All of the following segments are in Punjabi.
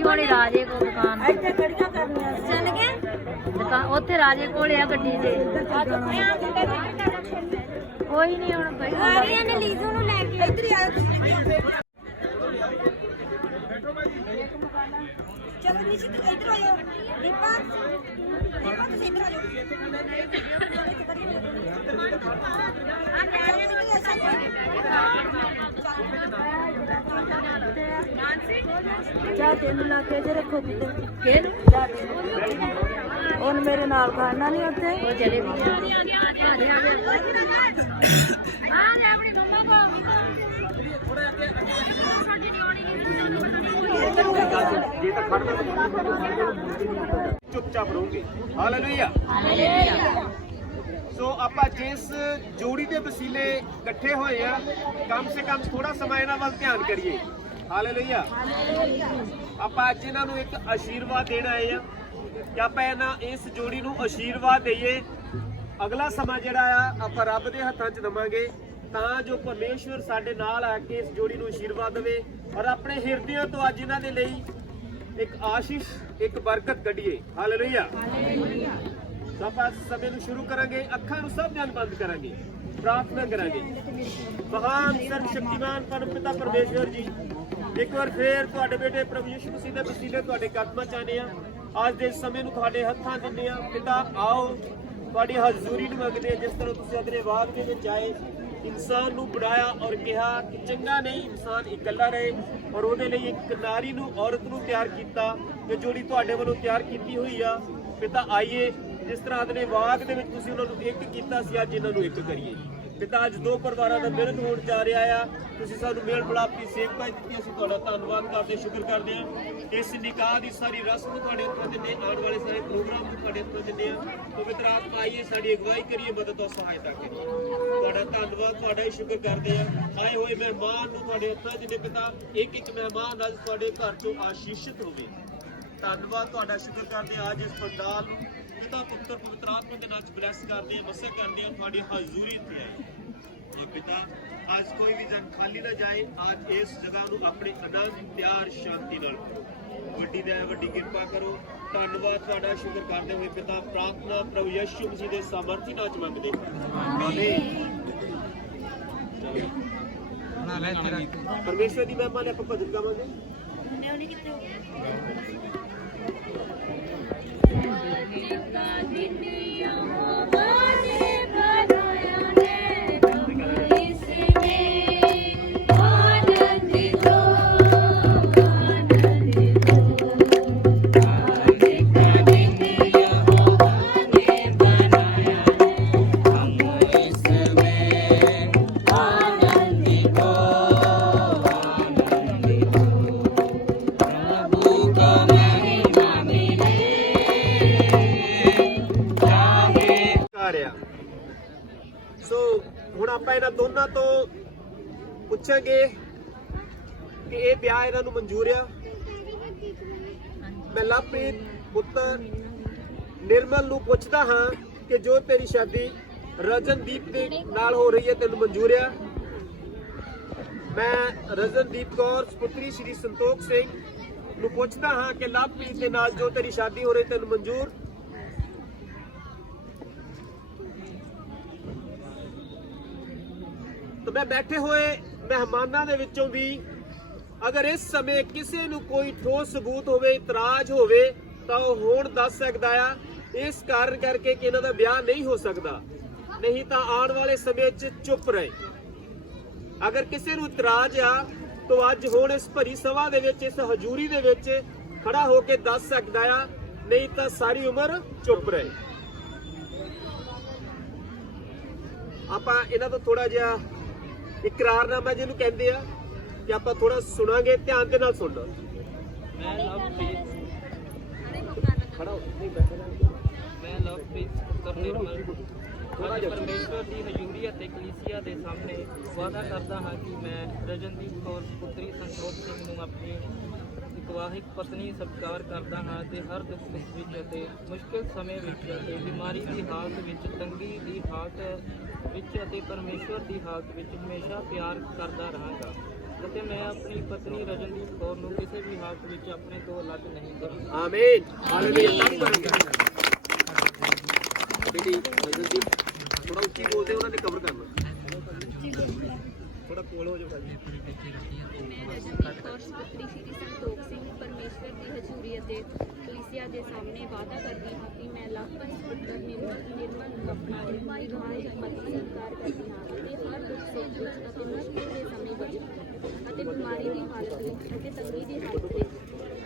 वाली राजे को दुकान चल गए दुकान उत्थे राजे कोल आ गड्डी ते कोई नहीं हुण सारियां ने लीजू नु लेके इधर ही आओ चलो नीचे इधर आओ दीपा दीपा तुम इधर आ जा तेन ला के जे रखो पुत्र ओन मेरे नाल खाना नहीं उत्थे ओ चले भी आ जा अपनी मम्मा को चुपचाप रहोगे। Hallelujah hallelujah. सो ਆਪਾਂ ਜਿਸ ਜੋੜੀ ਦੇ ਵਸੀਲੇ ਇਕੱਠੇ ਹੋਏ ਆ ਕਮ ਸੇ ਕਮ ਥੋੜਾ ਸਮਾਂ ਇਹਨਾਂ ਵੱਲ ਧਿਆਨ ਕਰੀਏ। ਹਾਲੇਲੂਇਆ। ਆਪਾਂ ਅੱਜ ਇਹਨਾਂ ਨੂੰ ਇੱਕ ਆਸ਼ੀਰਵਾਦ ਦੇਣ ਆਏ ਆ ਕਿ ਆਪਾਂ ਇਹਨਾਂ ਇਸ ਜੋੜੀ ਨੂੰ ਆਸ਼ੀਰਵਾਦ ਦਈਏ। ਅਗਲਾ ਸਮਾਂ ਜਿਹੜਾ ਆ ਆਪਾਂ ਰੱਬ ਦੇ ਹੱਥਾਂ 'ਚ ਦਵਾਂਗੇ ਤਾਂ ਜੋ ਪਰਮੇਸ਼ਵਰ ਸਾਡੇ ਨਾਲ ਆ ਕੇ ਇਸ ਜੋੜੀ ਨੂੰ ਆਸ਼ੀਰਵਾਦ ਦੇਵੇ ਔਰ ਆਪਣੇ ਹਿਰਦਿਆਂ ਤੋਂ ਅੱਜ ਇਹਨਾਂ ਦੇ ਲਈ ਇੱਕ ਆਸ਼ੀਸ਼ ਇੱਕ ਬਰਕਤ ਕੱਢੀਏ। ਹਾਲੇਲੂਇਆ। ਆਪਾਂ ਸਮੇਂ ਨੂੰ ਸ਼ੁਰੂ ਕਰਾਂਗੇ। ਅੱਖਾਂ ਨੂੰ ਸਭ ਜਨ ਬੰਦ ਕਰਾਂਗੇ ਪ੍ਰਾਰਥਨਾ ਕਰਾਂਗੇ। ਮਹਾਨ ਸਰਵ ਸ਼ਕਤੀਮਾਨ ਪਰਮਪਿਤਾ ਪਰਮੇਸ਼ਵਰ ਜੀ ਇੱਕ ਵਾਰ ਫੇਰ ਤੁਹਾਡੇ ਬੇਟੇ ਪ੍ਰਭੂ ਯਿਸੂ ਮਸੀਹ ਦੇ ਵਸੀਲੇ ਤੁਹਾਡੇ ਕਦਮਾਂ 'ਚ ਆਉਂਦੇ ਆ। ਅੱਜ ਦੇ ਸਮੇਂ ਨੂੰ ਤੁਹਾਡੇ ਹੱਥਾਂ ਦਿੰਦੇ ਆ। ਪਿਤਾ ਆਓ ਤੁਹਾਡੀ ਹਜ਼ੂਰੀ ਨੂੰ ਮੰਗਦੇ ਜਿਸ ਤਰ੍ਹਾਂ ਤੁਸੀਂ ਅਗਲੇ ਬਾਅਦ ਦੇ ਵਿੱਚ ਆਏ ਇਨਸਾਨ ਨੂੰ ਬਣਾਇਆ ਔਰ ਕਿਹਾ ਕਿ ਚੰਗਾ ਨਹੀਂ ਇਨਸਾਨ ਇਕੱਲਾ ਰਹੇ ਔਰ ਉਹਦੇ ਲਈ ਇੱਕ ਨਾਰੀ ਨੂੰ ਔਰਤ ਨੂੰ ਤਿਆਰ ਕੀਤਾ ਕਿ ਜਿਹੜੀ ਤੁਹਾਡੇ ਵੱਲੋਂ ਤਿਆਰ ਕੀਤੀ ਹੋਈ ਆ। ਪਿਤਾ ਆਈਏ ਜਿਸ ਤਰ੍ਹਾਂ ਅਗਲੇ ਬਾਅਦ ਦੇ ਵਿੱਚ ਤੁਸੀਂ ਉਹਨਾਂ ਨੂੰ ਇੱਕ ਕੀਤਾ ਸੀ ਅੱਜ ਇਹਨਾਂ ਨੂੰ ਇੱਕ ਕਰੀਏ। ਪਿਤਾ ਅੱਜ ਦੋ ਪਰਿਵਾਰਾਂ ਦਾ ਮਿਲਣ ਹੋਣ ਜਾ ਰਿਹਾ ਆ। ਤੁਸੀਂ ਸਾਨੂੰ ਮੇਲ ਮਿਲਾਪ ਦੀ ਸੇਵਕਾ ਦਿੱਤੀ ਅਸੀਂ ਤੁਹਾਡਾ ਧੰਨਵਾਦ ਕਰਦੇ ਸ਼ੁਕਰ ਕਰਦੇ ਹਾਂ। ਇਸ ਨਿਕਾਹ ਦੀ ਸਾਰੀ ਰਸਮ ਤੁਹਾਡੇ ਹੱਥਾਂ ਦਿੰਦੇ ਆਉਣ ਵਾਲੇ ਸਾਰੇ ਪ੍ਰੋਗਰਾਮ ਨੂੰ ਤੁਹਾਡੇ ਹੱਥਾਂ ਦਿੰਦੇ ਆ। ਪਵਿੱਤਰ ਆਤਮਾ ਆਈਏ ਸਾਡੀ ਅਗਵਾਈ ਕਰੀਏ ਮਦਦ ਔਰ ਸਹਾਇਤਾ ਕਰੀਏ। ਤੁਹਾਡਾ ਧੰਨਵਾਦ ਤੁਹਾਡਾ ਹੀ ਸ਼ੁਕਰ ਕਰਦੇ ਆ। ਆਏ ਹੋਏ ਮਹਿਮਾਨ ਨੂੰ ਤੁਹਾਡੇ ਹੱਥਾਂ ਦਿੰਦੇ ਪਿਤਾ ਇੱਕ ਇੱਕ ਮਹਿਮਾਨ ਅੱਜ ਤੁਹਾਡੇ ਘਰ ਚੋਂ ਆਸ਼ੀਸ਼ਿਤ ਹੋਵੇ। ਧੰਨਵਾਦ ਤੁਹਾਡਾ ਸ਼ੁਕਰ ਕਰਦੇ ਆ। ਅੱਜ ਇਸ ਪੰਡਾਲ ਨੂੰ पिता पुत्र पवित्र आत्मा के नाम ब्लेस करते हैं मसा करते हैं थोड़ी हजूरी थे ये पिता आज कोई भी जन खाली ना जाए। आज इस जगह नूं अपने आनंद प्यार शांति नाल वड्डी दया वड्डी कृपा करो। धन्यवाद तुहाडा शुक्र करते हुए पिता प्रार्थना प्रभु यीशु मसीह दे सामर्थी नाम मंगदे आमीन। परमेश्वर दी महिमा ले आपां भजन गावांगे। सो हुण आपां इन्हां दोनां तो पुछांगे कि ये ब्याह इन्हां नूं मंजूर आ। मैं लवप्रीत पुत्र निर्मल नूं पुछदा हां कि जो तेरी शादी रजनदीप दे नाल हो रही है तैनूं मंजूर आ। मैं रजनदीप कौर पुत्री श्री संतोख सिंह नूं पुछदा हां कि लवप्रीत दे नाल जो तेरी शादी हो रही तैनूं मंजूर। तो मैं बैठे हुए मेहमानां दे विचों भी अगर इस समय किसी नूं कोई ठोस सबूत होवे इतराज होवे तां ओह हुण दस सकदा आ। इस कारण करके कि इन्हां दा ब्याह नहीं हो सकदा नहीं तां आउण वाले समय च चुप रहे। अगर किसी नूं इतराज आ तो अज हुण इस भरी सभा दे विच इस हजूरी दे विच खड़ा होके दस सकदा आ नहीं तां सारी उम्र चुप रहे। आपां इन्हां तों थोड़ा जिहा इकरारनामा जिहनूं कहंदे आ ਕਿ ਆਪਾਂ ਥੋੜਾ ਸੁਣਾਂਗੇ, ਧਿਆਨ ਦੇ ਨਾਲ ਸੁਣਨਾ। ਮੈਂ ਲਵਪ੍ਰੀਤ ਪੁੱਤਰ ਨਿਰਮਲ ਅੱਜ ਪਰਮੇਸ਼ਵਰ ਦੀ ਹਜ਼ੂਰੀ ਅਤੇ ਕਲੀਸਿਆ ਦੇ ਸਾਹਮਣੇ ਵਾਅਦਾ ਕਰਦਾ ਹਾਂ ਕਿ ਮੈਂ ਰਜਨਦੀਪ ਕੌਰ ਪੁੱਤਰੀ ਸੰਤੋਖ ਸਿੰਘ ਨੂੰ ਆਪਣੀ ਵਿਵਾਹਿਕ ਪਤਨੀ ਸਤਿਕਾਰ ਕਰਦਾ ਹਾਂ ਤੇ ਹਰ ਦੁੱਖ ਵਿੱਚ ਅਤੇ ਮੁਸ਼ਕਿਲ ਸਮੇਂ ਵਿੱਚ ਅਤੇ ਬਿਮਾਰੀ ਦੀ ਹਾਲਤ ਵਿੱਚ, ਤੰਗੀ ਦੀ ਹਾਲਤ ਵਿੱਚ ਅਤੇ ਪਰਮੇਸ਼ਵਰ ਦੀ ਹਾਲਤ ਵਿੱਚ ਹਮੇਸ਼ਾ ਪਿਆਰ ਕਰਦਾ ਰਹਾਂਗਾ ਅਤੇ ਮੈਂ ਆਪਣੀ ਪਤਨੀ ਰਜਨਦੀਪ ਕੌਰ ਨੂੰ ਕਿਸੇ ਵੀ ਹਾਲਤ ਵਿੱਚ ਆਪਣੇ ਤੋਂ ਅਲੱਗ ਨਹੀਂ ਕਰਾਂਗਾ। ਆਮੀਨ। ਹਾਲੇਲੂਇਆ। ਬੇਟੀ ਰਜਨਦੀਪ ਥੋੜਾ ਉੱਚੀ ਬੋਲਦੇ, ਉਹਨਾਂ ਨੇ ਕਵਰ ਕਰਨਾ, ਥੋੜਾ ਕੋਲ ਹੋ ਜਾਓ ਭਾਜੀ। ਰਜਨਦੀਪ ਕੌਰ ਪੁੱਤਰੀ ਸ਼੍ਰੀ ਸੰਤੋਖ ਸਿੰਘ ਪਰਮੇਸ਼ਵਰ ਦੀ ਹਜ਼ੂਰੀ ਅਤੇ ਕਲੀਸਿਆ ਦੇ ਸਾਹਮਣੇ ਵਾਅਦਾ ਕਰਦੀ ਹਾਂ ਕਿ ਮੈਂ ਲਵਪ੍ਰੀਤ ਪੁੱਤਰ ਨਿਰਮਲ ਨੂੰ ਆਪਣਾ ਵਿਵਾਹਿਕ ਪਤੀ ਸਤਿਕਾਰ ਕਰਦੀ ਹਾਂ ਅਤੇ ਹਰ ਦੁੱਖ ਸੁੱਖ ਵਿੱਚ ਅਤੇ ਮੁਸ਼ਕਿਲ ਦੇ ਸਮੇਂ ਵਿੱਚ ਅਤੇ ਬਿਮਾਰੀ ਦੀ ਹਾਲਤ ਵਿੱਚ ਅਤੇ ਤੰਗੀ ਦੀ ਹਾਲਤ ਵਿੱਚ,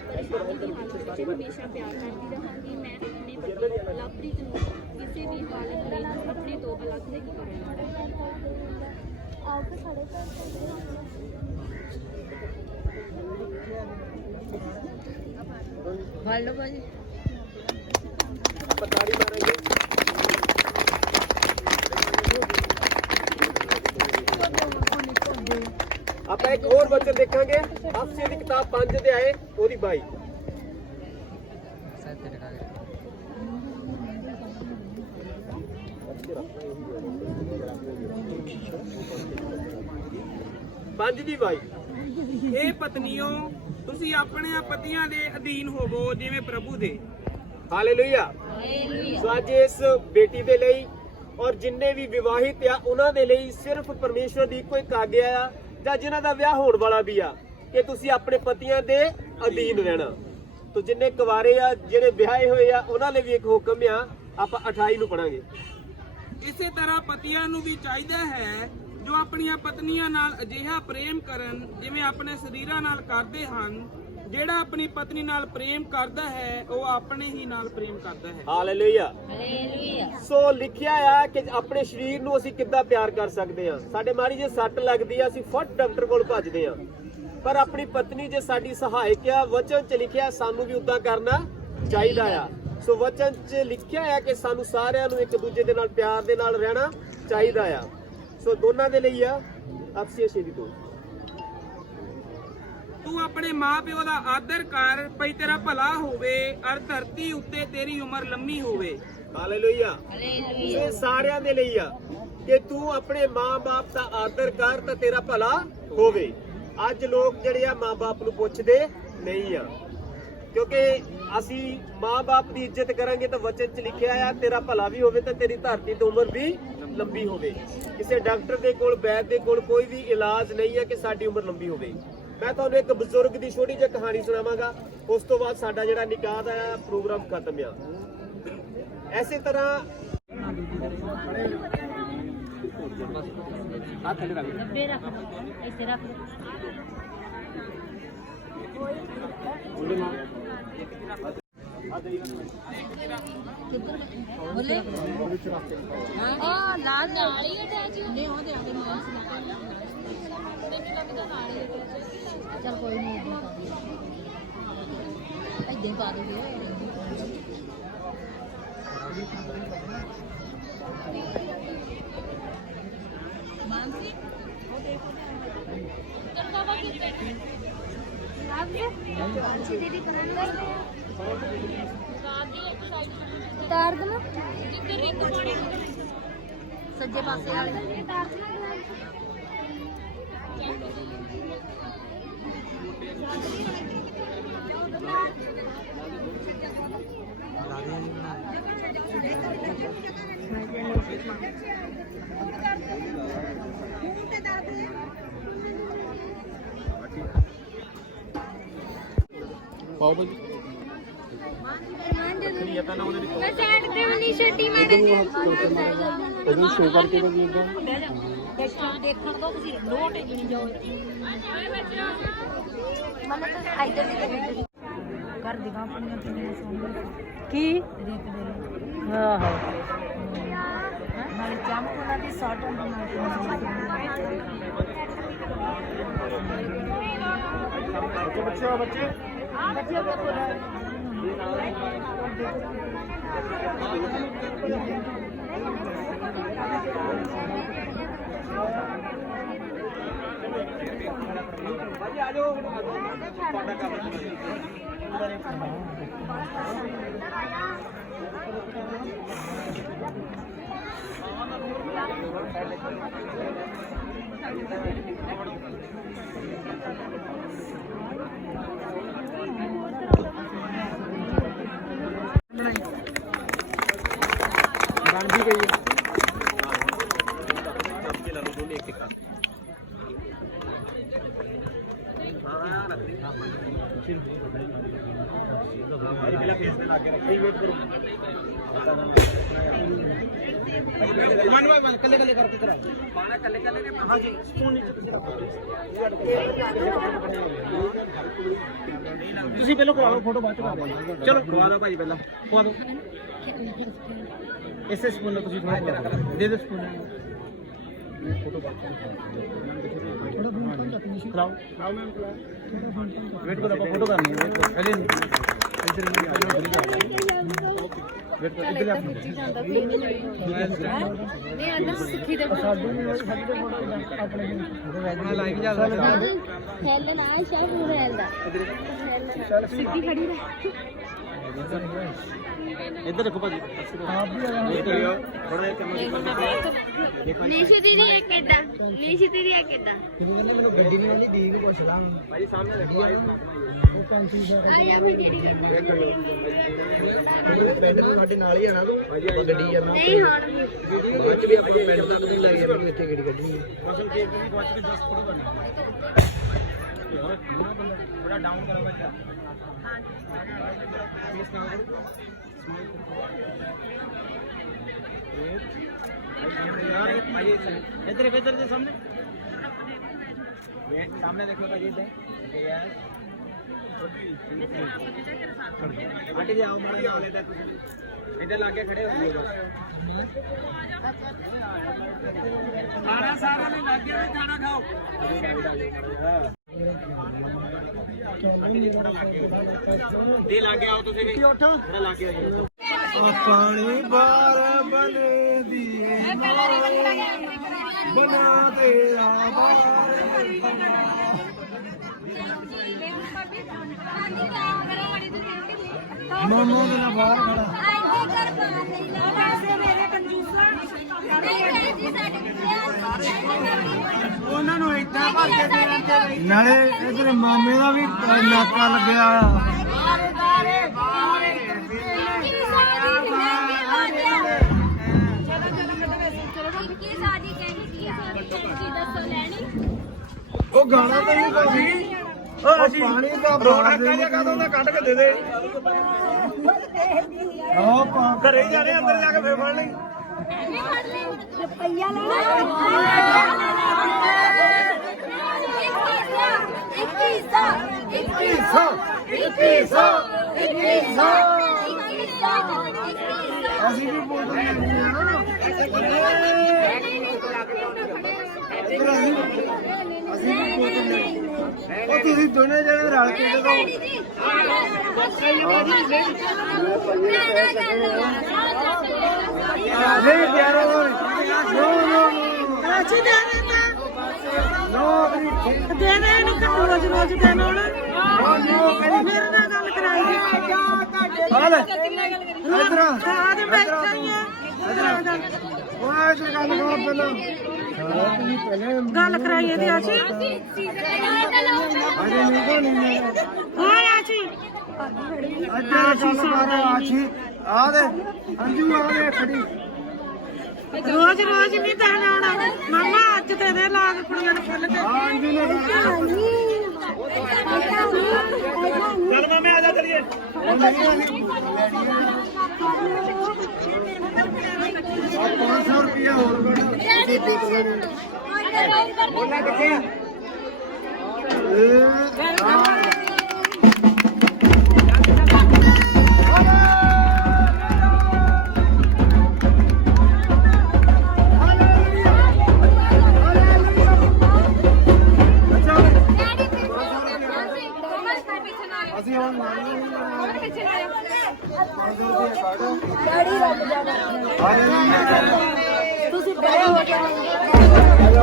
ਪਰੇਸ਼ਾਨੀ ਦੀ ਹਾਲਤ ਵਿੱਚ ਹਮੇਸ਼ਾ ਪਿਆਰ ਕਰਦੀ ਰਹਾਂਗੀ। ਮੈਂ ਆਪਣੇ ਪਤੀ ਲਵਪ੍ਰੀਤ ਨੂੰ ਕਿਸੇ ਵੀ ਹਾਲਤ ਲਈ ਆਪਣੇ ਤੋਂ ਅਲੱਗ ਨਹੀਂ ਕਰਾਂਗਾ। ਫੜ ਲਓ ਭਾਜੀ। ਆਪਾਂ ਤਾੜੀ ਮਾਰਾਂਗੇ। ਆਪਾਂ ਇੱਕ ਹੋਰ ਵਚਨ ਦੇਖਾਂਗੇ, ਅਫਸੀਆਂ ਦੀ ਕਿਤਾਬ 5 ਅਧਿਆਏ ਉਹਦੀ 22। ਪੰਜ ਦੀ 22। ਇਹ ਪਤਨੀਓ, ਤੁਸੀਂ ਆਪਣੇ ਪਤੀਆਂ ਦੇ ਅਧੀਨ ਹੋਵੋ ਜਿਵੇਂ ਪ੍ਰਭੂ ਦੇ। ਹਾਲੇਲੂਇਆ। ਸੋ ਅੱਜ ਇਸ ਬੇਟੀ ਦੇ ਲਈ ਔਰ ਜਿੰਨੇ ਵੀ ਵਿਵਾਹਿਤ ਆ ਉਹਨਾਂ ਦੇ ਲਈ ਸਿਰਫ ਪਰਮੇਸ਼ਵਰ ਦੀ ਇੱਕੋ ਇੱਕ ਆਗਿਆ ਆ, ਜਾਂ ਜਿਨ੍ਹਾਂ ਦਾ ਵਿਆਹ ਹੋਣ ਵਾਲਾ ਵੀ ਆ, ਕਿ ਤੁਸੀਂ ਆਪਣੇ ਪਤੀਆਂ ਦੇ ਅਧੀਨ ਰਹਿਣਾ। ਤੋ ਜਿੰਨੇ ਕੁਵਾਰੇ ਆ, ਜਿਹੜੇ ਵਿਆਹੇ ਹੋਏ ਆ, ਉਹਨਾਂ ਲਈ ਵੀ ਇੱਕ ਹੁਕਮ ਆ। ਆਪਾਂ 28 ਨੂੰ ਪੜਾਂਗੇ। ਇਸੇ ਤਰ੍ਹਾਂ ਪਤੀਆਂ ਨੂੰ ਵੀ ਚਾਹੀਦਾ ਹੈ ਜੋ ਆਪਣੀਆਂ ਪਤਨੀਆਂ ਨਾਲ ਅਜਿਹਾ ਪ੍ਰੇਮ ਕਰਨ ਜਿਵੇਂ ਆਪਣੇ ਸਰੀਰਾਂ ਨਾਲ ਕਰਦੇ ਹਨ। ਜਿਹੜਾ ਆਪਣੀ ਪਤਨੀ ਨਾਲ ਪ੍ਰੇਮ ਕਰਦਾ ਹੈ ਉਹ ਆਪਣੇ ਹੀ ਨਾਲ ਪ੍ਰੇਮ ਕਰਦਾ ਹੈ। ਹਾਲੇਲੂਇਆ। ਹਾਲੇਲੂਇਆ। ਸੋ ਲਿਖਿਆ ਆ ਕਿ ਆਪਣੇ ਸਰੀਰ ਨੂੰ ਅਸੀਂ ਕਿੱਦਾਂ ਪਿਆਰ ਕਰ ਸਕਦੇ ਆ। ਸਾਡੇ ਮਾੜੀ ਜੇ ਸੱਟ ਲੱਗਦੀ ਆ, ਅਸੀਂ ਫਟ ਡਾਕਟਰ ਕੋਲ ਭੱਜਦੇ ਆ, ਪਰ ਆਪਣੀ ਪਤਨੀ ਜੇ ਸਾਡੀ ਸਹਾਇਕ ਆ, ਵਚਨ 'ਚ ਲਿਖਿਆ ਸਾਨੂੰ ਵੀ ਉਦਾਂ ਕਰਨਾ ਚਾਹੀਦਾ ਆ। ਸੋ ਵਚਨ 'ਚ ਲਿਖਿਆ ਆ ਕਿ ਸਾਨੂੰ ਸਾਰਿਆਂ ਨੂੰ ਇੱਕ ਦੂਜੇ ਦੇ ਨਾਲ ਪਿਆਰ ਦੇ ਨਾਲ ਰਹਿਣਾ ਚਾਹੀਦਾ ਆ। ਸੋ ਦੋਨਾਂ ਦੇ ਲਈ ਆ। ਅਫਸੀਆਂ 6:2। ਤੂੰ ਆਪਣੇ ਮਾਂ-ਪਿਓ ਦਾ ਆਦਰ ਕਰ, ਭਈ ਤੇਰਾ ਭਲਾ ਹੋਵੇ ਔਰ ਧਰਤੀ ਉੱਤੇ ਤੇਰੀ ਉਮਰ ਲੰਮੀ ਹੋਵੇ। ਹਾਲੇਲੂਇਆ। ਹਾਲੇਲੂਇਆ। ਇਹ ਸਾਰਿਆਂ ਦੇ ਲਈ ਆ ਕਿ ਤੂੰ ਆਪਣੇ ਮਾਂ-ਬਾਪ ਦਾ ਆਦਰ ਕਰ ਤਾਂ ਤੇਰਾ ਭਲਾ ਹੋਵੇ। ਅੱਜ ਲੋਕ ਜਿਹੜੇ ਆ ਮਾਂ-ਬਾਪ ਨੂੰ ਪੁੱਛਦੇ ਨਹੀਂ ਆ, ਕਿਉਂਕਿ ਅਸੀਂ ਮਾਂ-ਬਾਪ ਦੀ ਇੱਜ਼ਤ ਕਰਾਂਗੇ ਤਾਂ ਵਚਨ 'ਚ ਲਿਖਿਆ ਆ ਤੇਰਾ ਭਲਾ ਵੀ ਹੋਵੇ ਤਾਂ ਤੇਰੀ ਧਰਤੀ ਤੇ ਉਮਰ ਵੀ ਲੰਬੀ ਹੋਵੇ। ਕਿਸੇ ਡਾਕਟਰ ਦੇ ਕੋਲ, ਵੈਦ ਦੇ ਕੋਲ ਕੋਈ ਵੀ ਇਲਾਜ ਨਹੀਂ ਹੈ ਕਿ ਸਾਡੀ ਉਮਰ ਲੰਬੀ ਹੋਵੇ। ਮੈਂ ਤੁਹਾਨੂੰ ਇੱਕ ਬਜ਼ੁਰਗ ਦੀ ਛੋਟੀ ਜਿਹੀ ਕਹਾਣੀ ਸੁਣਾਵਾਂਗਾ, ਉਸ ਤੋਂ ਬਾਅਦ ਸਾਡਾ ਜਿਹੜਾ ਨਿਕਾਹ ਦਾ ਪ੍ਰੋਗਰਾਮ ਖਤਮ ਆ। ਐਸੇ ਤਰ੍ਹਾਂ ਹੱਥ ਥੱਲੇ ਰੱਖ। ਡੱਬੇ ਰੱਖ ਲਓ, ਇੱਥੇ ਰੱਖ ਲਓ। ਬੋਲੇ ਲਾਲ ਨਾਲ ਹੀ ਅਟੈਚ ਨੇ ਉਹਦੇ ਆਗੇ ਮਾਸ ਮੈਨੂੰ ਲੱਗਦਾ ਨਾਲ ਹੀ ਅਟੈਚ। ਚੱਲ ਕੋਈ ਨਹੀਂ, ਇੱਦਾਂ ਪਾ ਦੂਗੇ। ਮਾਨਸੀ ਉਹ ਦੇਖੋ ਕਰਵਾਵਾ ਕਿੱਥੇ अच्छी दीदी तार दो सज्जे पासे वाले ਪਾਓ ਭਾਜੀ मैं साइड पे वाली छुट्टी मारे ਇਹਨੂੰ ਸ਼ੋ ਕਰਕੇ ਤਾਂ ਜੀ ਇਦਾਂ देखण दो तुसी लोट जणी जाओ मतलब तो इधर भी कर दिखा अपनी अपनी सोने की देख दे हां मारे चाम कोना दी शॉर्ट बनाते हैं बच्चे हो बच्चे आ जाओ बन भी गई है ਤੁਸੀਂ ਪਹਿਲਾਂ ਖਵਾ ਲਓ ਫੋਟੋ ਬਾਅਦ ਚ ਕਰਾ ਦਿਓ ਚਲੋ ਖਵਾ ਦਿਓ ਭਾਜੀ ਪਹਿਲਾਂ ਖਵਾ ਦਿਓ ਇਸੇ ਸਪੂਨ ਨਾਲ ਤੁਸੀਂ ਥੋੜਾ ਦੇ ਦਿਓ ਸਪੂਨ ਫੋਟੋ ਬਾਅਦ ਚ ਖਲਾਓ ਮੈਂ ਵੇਟ ਕਰੋ ਆਪਾਂ ਫੋਟੋ ਕਰਨੀ ਹੈ ਵੇਟ ਕਰੋ ਪਹਿਲੇ ਇਧਰ ਵੇਟ ਕਰੋ ਇਧਰ ਨਹੀਂ ਅੰਦਰ ਸਿੱਖੀ ਦੇ ਆਪਣਾ ਲਾਈਵ ਚੱਲਦਾ ਹੈਲਨ ਆ ਸ਼ਾਇਦ ਹੋ ਹੈਲਦਾ ਸਿੱਧੀ ਖੜੀ ਰਹਿ ਇੱਧਰ ਦੇਖੋ ਭਾਜੀ ਆਪ ਵੀ ਵੇਟ ਕਰਿਓ ਥੋੜਾ ਜਿਹਾ ਨੀਸ਼ੂ ਦੀਦੀ ਇਹ ਕਿੱਦਾਂ ਨੀਸ਼ੂ ਦੀਦੀ ਇਹ ਕਿੱਦਾਂ ਕਹਿੰਦੇ ਮੈਨੂੰ ਗੱਡੀ ਨਹੀਂ ਆਉਂਦੀ ਡੀਗ ਪੁੱਛ ਲਾਂ ਭਾਜੀ ਸਾਹਮਣੇ ਲੱਗੀ ਆਇਆ ਆਇਆ ਵੀ ਕਿਹੜੀ ਵੇਟ ਕਰਿਓ ਪਿੰਡ ਵੀ ਸਾਡੇ ਨਾਲ ਹੀ ਆਣਾ ਤੂੰ ਗੱਡੀ ਜਾਣਾ ਨਹੀਂ ਹੁਣ ਅੱਜ ਵੀ ਆਪਾਂ ਪਿੰਡ ਤੱਕ ਨਹੀਂ ਲੱਗੇ ਮੈਨੂੰ ਇੱਥੇ ਗੱਡੀ ਕੱਢਣੀ ਹੈ ਅਸਲ ਕੇਕ ਵੀ ਗੁਆਚ ਕੇ 10 ਫੋਟੋ ਕਰਨੀ ਹੋਰ ਬੜਾ ਡਾਊਨ ਕਰਾ ਬੱਚਾ इधर इधर से सामने सामने देखो भाई इधर हट जाओ मार जाओ इधर लाके खड़े हो खाना सारा नहीं लागे खाना खाओ दे लागे आओ तुसी भी उठो थोड़ा लागे आओ पानी बार बने दिए बना तेरा मामू मेरा बाहर खड़ा ਉਹਨਾਂ ਨੂੰ ਇੱਦਾਂ ਭਰਕੇ ਦੇ ਨਾਲੇ ਇਧਰ ਮਾਮੇ ਦਾ ਵੀ ਨਾਕਾ ਲੱਗਿਆ ਉਹ ਗਾਣਾ ਤਾਂ ਨਹੀਂ ਕੋਈ ਉਹ ਪਾਣੀ ਦਾ ਰੋੜਾ ਕਾਜਾ ਕਾਦੋਂ ਦਾ ਕੱਢ ਕੇ ਦੇ ਦੇ ਆਹ ਘਰੇ ਜਾਣੇ ਅੰਦਰ ਜਾ ਕੇ ਫੇਰ ਫੜ ਲਈ ਰੁਪਈਆ ਲੈਣਾ 2100 ਅਸੀਂ ਵੀ ਬੋਲਦੇ ਹਾਂ ਅਸੀਂ ਵੀ ਬੋਲਦੇ ਹਾਂ ਉਹ ਤੁਸੀਂ ਦੋਨੇ ਜਣੇ ਰਲ ਕੇ ਜਦੋਂ ਨਹੀਂ ਪਿਆਰਾ ਨੋ ਅੱਛੀ ਦੇ ਦੇਣਾ ਨੋ ਦੇ ਦੇ ਇਹਨੂੰ ਰੋਜ਼ ਰੋਜ਼ ਦੇਣਾ ਮੇਰੇ ਨਾਲ ਗੱਲ ਕਰਾਈ ਹਾਲ ਇਧਰ ਆ ਦੇ ਬੈਠੀ ਆ ਉਹ ਇਧਰ ਗੱਲ ਕਰੋ ਪਹਿਲਾਂ ਤੁਸੀਂ ਪਹਿਲੇ ਗੱਲ ਕਰਾਈ ਇਹਦੀ ਆਜੀ ਅਜੇ ਨਹੀਂ ਕੋ ਨਹੀਂ ਹੋਰ ਆਜੀ ਅੱਜਾ ਗੱਲ ਕਰੋ ਆਛੀ ਆ ਦੇ ਅੰਜੂ ਆ ਦੇ ਖੜੀ ਰੋਜ਼ ਰੋਜ਼ ਨਹੀਂ ਦੇਣਾ ਆਉਣਾ ਮਾਮਾ ਅੱਜ ਤੇ ਦੇ ਲਾਗ ਕੁੜੀਆਂ ਨੂੰ ਫੁੱਲ ਕੇ ਅੰਜੂ ਨੇ ਚੱਲ ਮਾਮੇ ਆ ਜਾ ਚਲੀਏ 500 ਰੁਪਇਆ ਹੋਰ ਬੋਲਣਾ ਕਿੱਥੇ ਆ ਅਸੀਂ ਹੁਣ ਤੁਸੀਂ ਬੜੇ ਹੋ ਜਾਓ।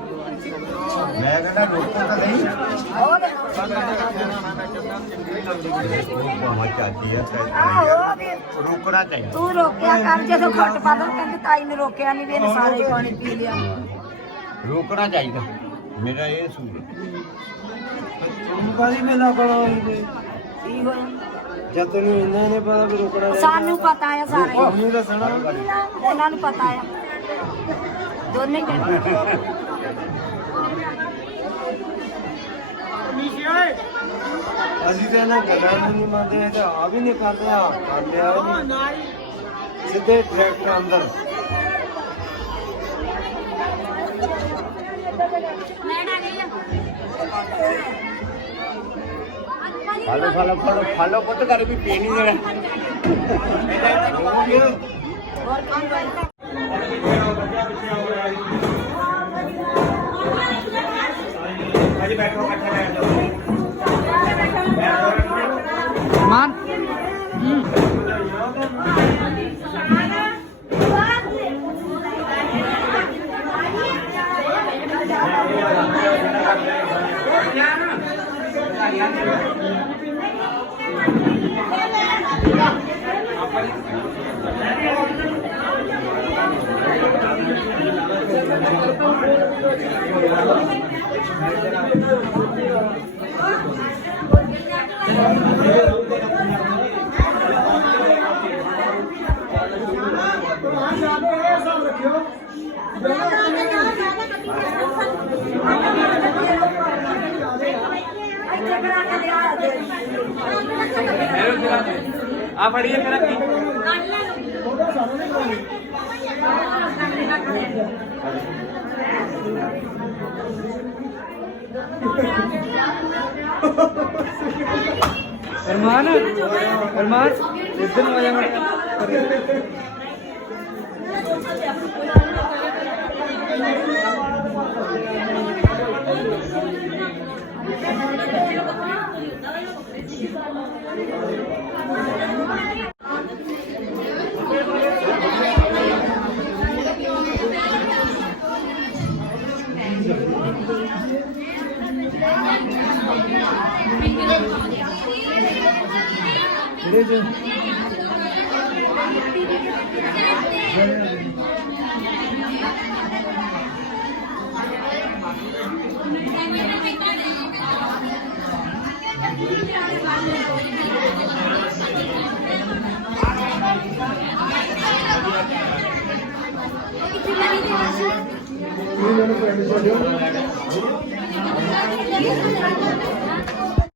ਮੈਂ ਕਹਿੰਦਾ ਰੋਕੋ ਤਾਂ ਨਹੀਂ ਚਾਚੀ ਆ ਰੁਕਣਾ ਚਾਹੀਦਾ ਤੂੰ ਰੋਕਿਆ ਕਰ ਜਦੋਂ ਘੱਟ ਪਾਦਾ ਕਹਿੰਦੇ ਤਾਈ ਨੇ ਰੋਕਿਆ ਨਹੀਂ ਵੀ ਇਹਨੇ ਸਾਰੇ ਪਾਣੀ ਪੀ ਲਿਆ ਰੋਕਣਾ ਚਾਹੀਦਾ ਮੇਰਾ ਇਹ ਸੂਲ ਕਾਹਦੀ ਮੇਲਾ ਬਣਾਉਂਦੇ ਕੀ ਹੋਇਆ ਜਦ ਤੈਨੂੰ ਇਹਨਾਂ ਨੇ ਪਤਾ ਵੀ ਰੁਕਣਾ ਸਾਨੂੰ ਪਤਾ ਆ ਸਾਰੇ ਨਹੀਂ ਦੱਸਣਾ ਉਹਨਾਂ ਨੂੰ ਪਤਾ ਆ ਦੋਨੇ ਜਣੇ ਅਸੀਂ ਤਾਂ ਇਹਨਾਂ ਗੱਲਾਂ ਨੂੰ ਨਹੀਂ ਮੰਨਦੇ ਤੇ ਆ ਵੀ ਨਹੀਂ ਕਰਦੇ ਆ ਕਰ ਲਿਆ ਇਹਨੇ। ਸਿੱਧੇ ਟਰੈਕਟਰ ਅੰਦਰ ਫਾਲੋ ਪੁੱਤ ਕਰ ਵੀ ਪੀ ਨਹੀਂ ਦੇਣਾ ਅਜੀ ਬੈਠੋ ਇਕੱਠੇ ਬੈਠ ਜਾਓ ਮਾਨ ਆ ਫੜੀਏ ਮੇਰਾ ਕੀ ਅਰਮਾਨ ਅਰਮਾਨ ਇੱਧਰ ਨੂੰ ਆ ਜਾ ਮੈਨੂੰ